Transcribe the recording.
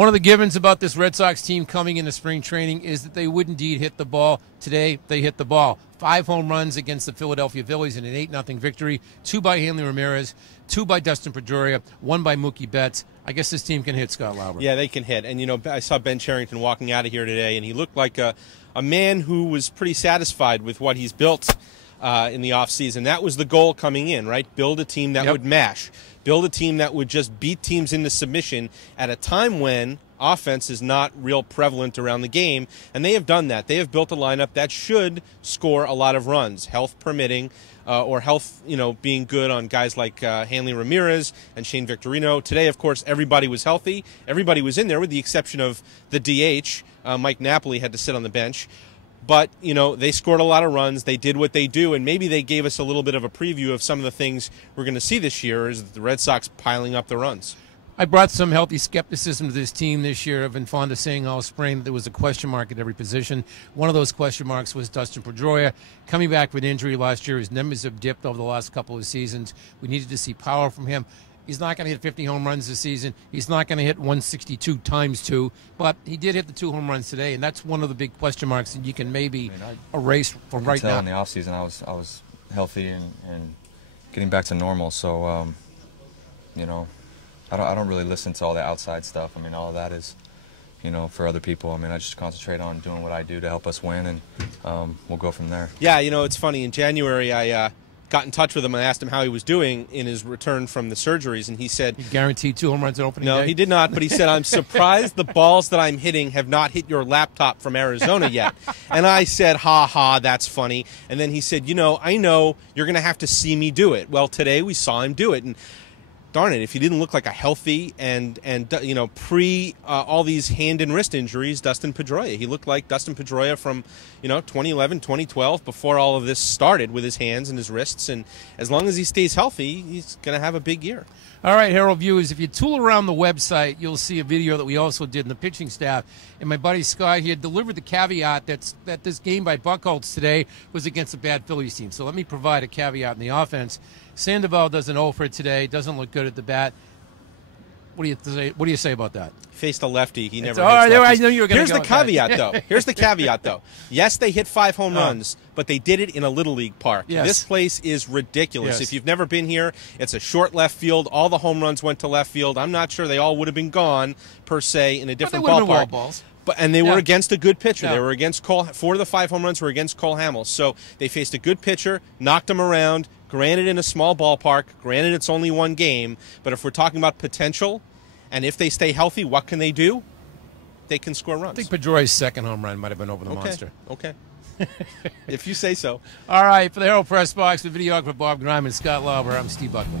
One of the givens about this Red Sox team coming into spring training is that they would indeed hit the ball. Today, they hit the ball. 5 home runs against the Philadelphia Phillies in an 8-0 victory. 2 by Hanley Ramirez, 2 by Dustin Pedroia, 1 by Mookie Betts. I guess this team can hit, Scott Lauber. Yeah, they can hit. And, you know, I saw Ben Cherington walking out of here today, and he looked like a man who was pretty satisfied with what he's built in the offseason. That was the goal coming in, right? Build a team that would mash. Build a team that would just beat teams into submission at a time when offense is not real prevalent around the game, and they have done that. They have built a lineup that should score a lot of runs, health permitting, or health, you know, being good on guys like Hanley Ramirez and Shane Victorino. Today, of course, everybody was healthy. Everybody was in there with the exception of the DH. Mike Napoli had to sit on the bench. But, you know, they scored a lot of runs. They did what they do, and maybe they gave us a little bit of a preview of some of the things we're going to see this year is the Red Sox piling up the runs. I brought some healthy skepticism to this team this year. I've been fond of saying all spring that there was a question mark at every position. One of those question marks was Dustin Pedroia. Coming back with injury last year, his numbers have dipped over the last couple of seasons. We needed to see power from him. He's not going to hit 50 home runs this season. He's not going to hit 162 times 2, but he did hit the 2 home runs today, and that's one of the big question marks that you can maybe erase from right now. In the offseason, I was healthy and getting back to normal, so you know, I don't really listen to all the outside stuff. I mean, all of that is, you know, for other people. I mean, I just concentrate on doing what I do to help us win, and we'll go from there. Yeah, you know, it's funny. In January, I got in touch with him and asked him how he was doing in his return from the surgeries, and he said he guaranteed 2 home runs at opening day. No, he did not, but he said, I'm surprised the balls that I'm hitting have not hit your laptop from Arizona yet. And I said, ha ha, that's funny. And then he said, you know, I know you're going to have to see me do it. Well, today we saw him do it, and darn it, if he didn't look like a healthy and you know, pre all these hand and wrist injuries, Dustin Pedroia. He looked like Dustin Pedroia from, you know, 2011, 2012, before all of this started with his hands and his wrists. And as long as he stays healthy, he's going to have a big year. All right, Herald viewers, if you tool around the website, you'll see a video that we also did in the pitching staff. And my buddy Scott, he had delivered the caveat that this game by Buckley today was against a bad Phillies team. So let me provide a caveat in the offense. Sandoval does an 0 for today, doesn't look good at the bat. What do you say about that? Faced a lefty. He never hits lefties. I knew you were going to Here's the caveat, though. Here's the caveat, though. Yes, they hit 5 home runs, but they did it in a Little League park. Yes. This place is ridiculous. Yes. If you've never been here, it's a short left field. All the home runs went to left field. I'm not sure they all would have been gone, per se, in a different ballpark. Wall balls. And they were against a good pitcher. They were against Cole. 4 of the 5 home runs were against Cole Hamels. So they faced a good pitcher, knocked him around, granted in a small ballpark, granted it's only 1 game. But if we're talking about potential, and if they stay healthy, what can they do? They can score runs. I think Pedroia's second home run might have been over the monster. Okay. If you say so. All right, for the Herald Press Box, the videographer Bob Grimes and Scott Lauber, I'm Steve Buckley.